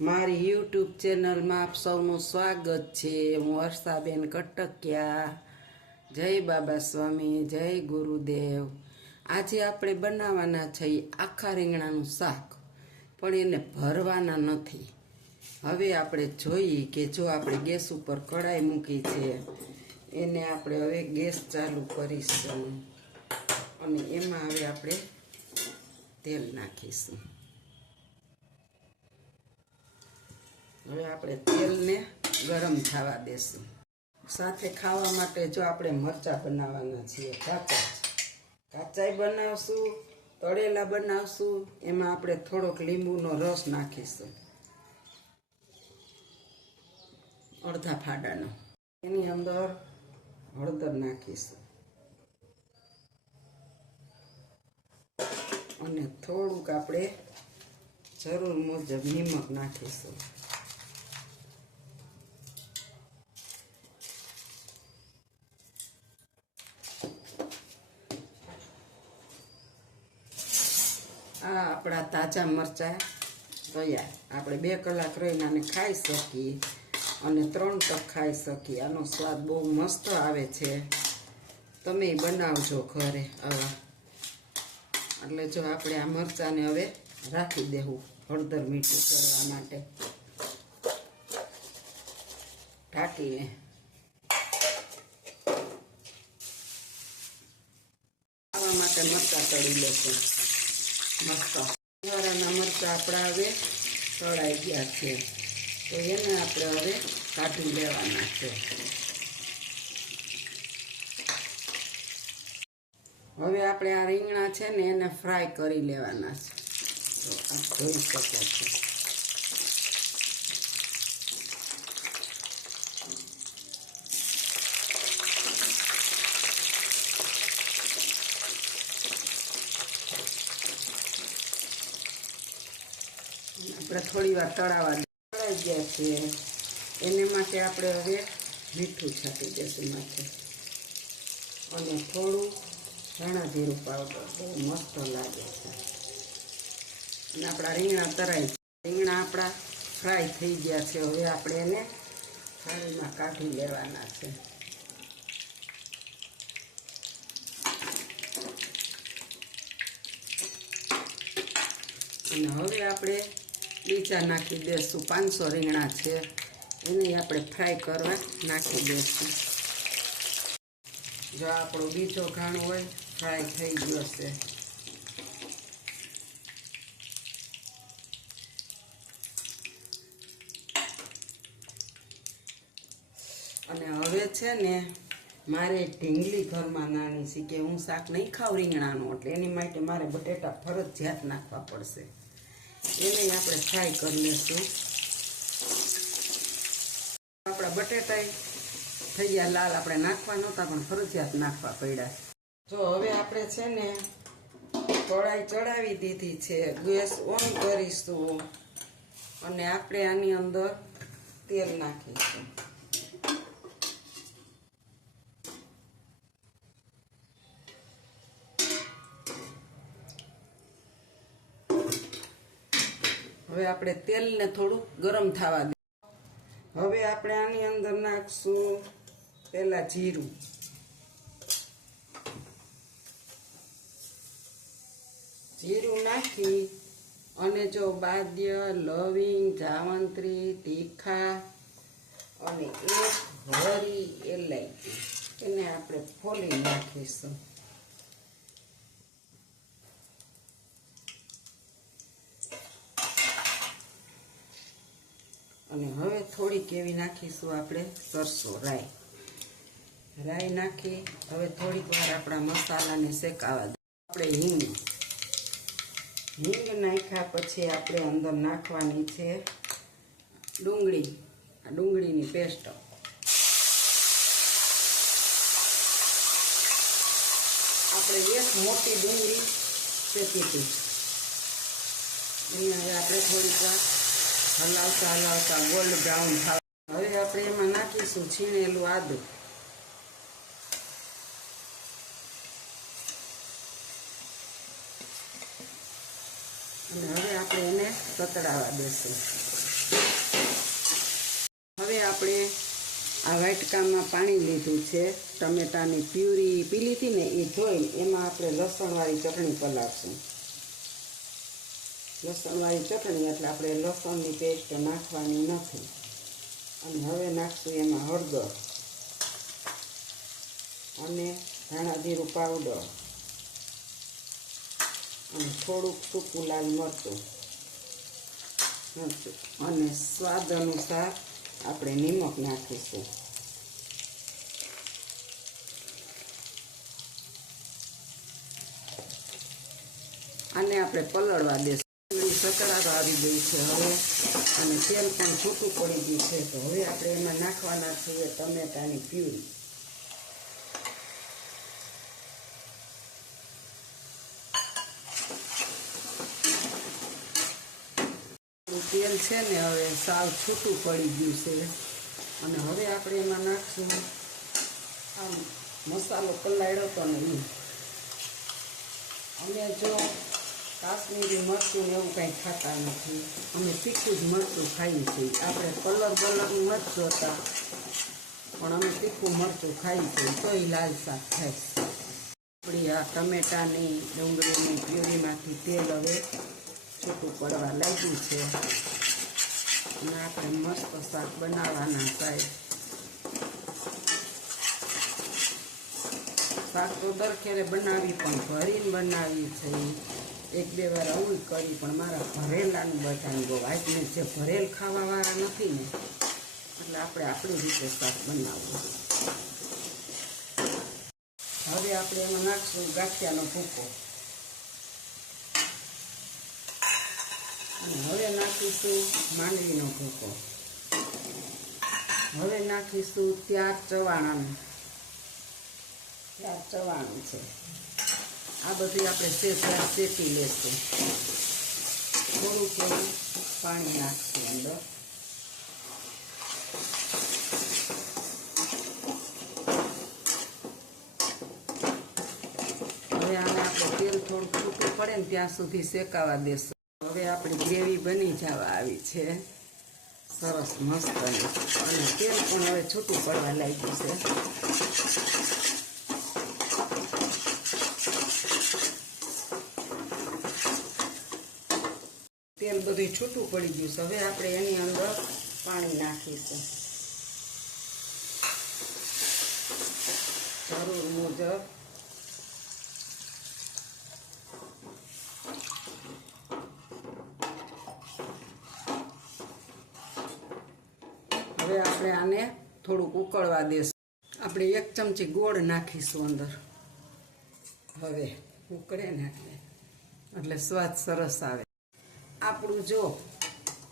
મારી યુટ્યુબ ચેનલમાં આપ સૌનું સ્વાગત છે। હું વર્ષાબેન કટકિયા। જય બાબા સ્વામી, જય ગુરુદેવ। આજે આપણે બનાવવાના છે આખા રીંગણાનું શાક, પણ એને ભરવાના નથી। હવે આપણે જોઈએ કે જો આપણે ગેસ ઉપર કઢાઈ મૂકી છે, એને આપણે હવે ગેસ ચાલુ કરીશું અને એમાં હવે આપણે તેલ નાખીશું। હવે આપણે તેલને ગરમ થવા દેશું। સાથે ખાવા માટે જો આપણે મરચાં બનાવવાના છીએ, કાચાય બનાવશું, તળેલા બનાવશું। એમાં આપણે થોડોક લીંબુનો રસ નાખીશું, અડધા ફાડાનો। એની અંદર હળદર નાખીશું અને થોડુંક આપણે જરૂર મુજબ નિમક નાખીશું। આ આપણા તાજા મરચાં તૈયાર। આપણે 2 કલાક રહીને આને ખાઈ શકીએ અને 3 તક ખાઈ શકીએ। આનો સ્વાદ બહુ મસ્ત આવે છે, તમે બનાવજો ઘરે આવા। એટલે જો આપણે આ મરચાંને હવે રાખી દેવું હળદર મીઠું ચડવા માટે, ઢાંકીને। ખાવા માટે મરચાં તળી લેશું મસ્ત। વાળાના મરચાં આપણા હવે તળાઈ ગયા છે, તો એને આપણે હવે કાઢી લેવાના છે। હવે આપણે આ રીંગણા છે ને એને ફ્રાય કરી લેવાના છે, તો આપ જોઈ શકો છો। આપણે થોડી વાર તળાઈ ગયા છે, એને માટે આપણે હવે મીઠું છાંટી દઈશું માથે અને થોડું ધાણા જીરું પાવડર, બહુ મસ્ત લાગે છે। અને આપણા રીંગણા તરાઈ, રીંગણા આપણા ફ્રાય થઈ ગયા છે। હવે આપણે એને થાળીમાં કાઢી લેવાના છે। અને હવે આપણે બીજા નાખી દઈશું। 500 રીંગણા છે, એને આપણે ફ્રાય કરવા નાખી દઈશું। જો આપણો બીજો ઘાણ હોય ફ્રાય થઈ ગયો છે। અને હવે છે ને મારે ઢીંગલી ઘરમાં નાની છે કે હું શાક નહીં ખાઉં રીંગણાનું, એટલે એની માટે મારે બટેટા ફરજિયાત નાખવા પડશે। એને આપણે ફ્રાય કરી લઈશું। આપણા બટેટા થઈ ગયા લાલ, આપણે નાખવા નહોતા પણ ફરજિયાત નાખવા પડ્યા। જો હવે આપણે છે ને કઢાઈ ચડાવી દીધી છે, ગેસ ઓન કરીશું અને આપણે આની અંદર તેલ નાખીશું। હવે આપણે તેલને થોડું ગરમ થવા દે। હવે આપણે આની અંદર નાખશું પહેલા જીરું, નાખી અને જો બાદિય, લવિંગ, જાવંત્રી, તીખા અને 1 હરી એલાયચી, એને આપણે ફોલી નાખીશું। અને હવે થોડીક એવી નાખીશું આપણે સરસો, રાઈ નાખી હવે થોડીક વાર આપણા મસાલાને શેકાવા દે। આપણે હિંગ નાખ્યા પછી આપણે અંદર નાખવાની છે ડુંગળી, આ ડુંગળીની પેસ્ટ। આપણે 1 મોટી ડુંગળી શેકી હતી, એને આપણે થોડીક વાર હલાવતા ગોલ્ડ બ્રાઉન થાય। હવે આપણે એમાં નાખીશું છીણેલું આદું અને હવે આપણે એને સતડાવા દેશું। આપણે આ વાટકામાં પાણી લીધું છે, ટમેટાની પ્યુરી પીલી હતી ને એ ધોઈ એમાં આપણે લસણવાળી ચટણી પલાળશું. લસણવાળી ચટણી એટલે આપણે લસણની પેસ્ટ નાખવાની નથી. અને હવે નાખશું એમાં હળદર અને ધાણા જીરું પાવડર અને થોડુંક સૂકું લાલ મરચું અને સ્વાદ અનુસાર આપણે નિમક નાખીશું. આને આપણે પલળવા દેશું. સકરાટ આવી ગઈ છે હવે અને તેલ પણ છૂટું પડી ગયું છે. તો હવે આપણે એમાં નાખવાના છીએ ટમેટાની પ્યુરી. તેલ છે ને હવે સાવ છૂટું પડી ગયું છે અને હવે આપણે એમાં નાખશું આમ મસાલો પલાળ્યો હતો ને એ. અમે જો કાશ્મીરી મરચું એવું કંઈ ખાતા નથી, અમે તીખું જ મરચું ખાઈએ છીએ. આપણે કલરનું મરચું હતા પણ અમે તીખું મરચું ખાઈએ છીએ તોય લાલ શાક થાય. આપણી આ ટમેટાની ડુંગળીની પ્યુરીમાંથી તેલ હવે છૂટું પડવા લાગ્યું છે અને આપણે મસ્ત શાક બનાવવાના સાહેબ. શાક તો દર ખેરે બનાવી પણ ભરીને બનાવી છે. એક બે વાર આવું કરી પણ મારા ભરેલાનું બધાને બહુ આજને જે ભરેલ ખાવાવાળા નથી ને એટલે આપણે આપણી રીતે શાક બનાવવું. હવે આપણે એમાં નાખશું ગાંઠિયાનો ભૂકો અને હવે નાખીશું માંડવીનો ભૂકો. હવે નાખીશું ત્યાર ચવાણાનું છે. આ બધું આપણે શેકી લેશું. થોડુંક એવું પાણી નાખશું અંદર. હવે આને આપણે તેલ થોડુંક છૂટું પડે ને ત્યાં સુધી શેકાવા દેશું. હવે આપણી ગ્રેવી બની જવા આવી છે સરસ મસ્ત અને તેલ પણ હવે છૂટું પડવા લાગ્યું છે. તેલ બધું છૂટું પડી ગયું છે. હવે આપણે એની અંદર પાણી નાખીશું જરૂર મુજબ. હવે આપણે આને થોડુંક ઉકળવા દેશું. આપણે 1 ચમચી ગોળ નાખીશું અંદર. હવે ઉકળે ને એટલે સ્વાદ સરસ આવે. આપણું જો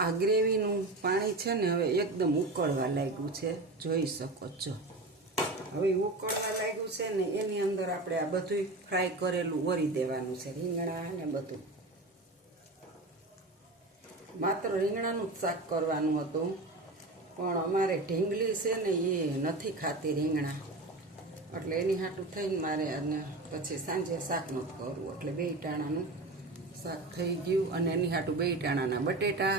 આ ગ્રેવીનું પાણી છે ને હવે એકદમ ઉકળવા લાગ્યું છે, જોઈ શકો છો. હવે ઉકળવા લાગ્યું છે ને એની અંદર આપણે આ બધું ફ્રાય કરેલું ઓરી દેવાનું છે, રીંગણા ને બધું. માત્ર રીંગણાનું જ શાક કરવાનું હતું પણ અમારે ઢીંગલી છે ને એ નથી ખાતી રીંગણા, એટલે એની હાટું થઈને મારે અને પછી સાંજે શાક નહોતું કરવું એટલે 2 ટાણાનું શાક થઈ ગયું. અને એની હાટું 2 ટાણાના બટેટા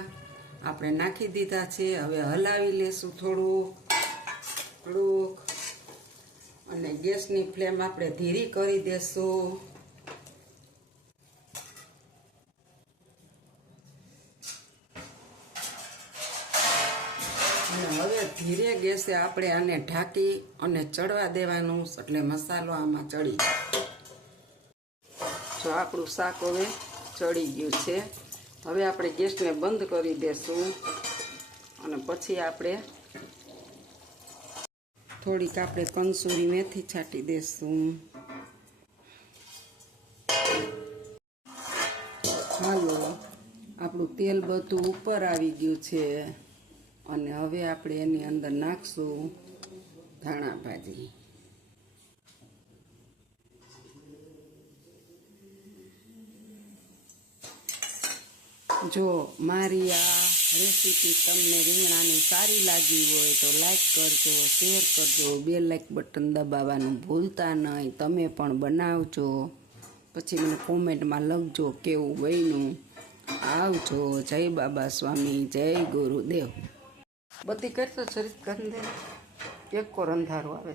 આપણે નાખી દીધા છે. હવે હલાવી લેશું થોડુંક અને ગેસની ફ્લેમ આપણે ધીરી કરી દેશું. અને હવે ધીરે ગેસે આપણે આને ઢાંકી અને ચડવા દેવાનું એટલે મસાલો આમાં ચડી. જો આપણું શાક હવે ચડી ગયું છે. હવે આપણે ગેસને બંધ કરી દેશું અને પછી આપણે થોડીક આપણે કંસૂરી મેથી છાંટી દેશું. હાલો, આપણું તેલ બધું ઉપર આવી ગયું છે અને હવે આપણે એની અંદર નાખશું ધાણા ભાજી. જો મારી આ રેસીપી તમને રીંગણાની સારી લાગી હોય તો લાઈક કરજો, શેર કરજો, બેલ લાઈક બટન દબાવવાનું ભૂલતા નહીં. તમે પણ બનાવજો, પછી મને કોમેન્ટમાં લખજો કેવું બન્યું. આવજો. જય બાબા સ્વામી, જય ગુરુદેવ. બધી કરતો શરીર ગંધે એક કોર અંધારો આવે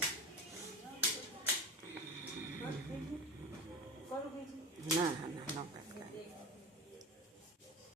ના ના ના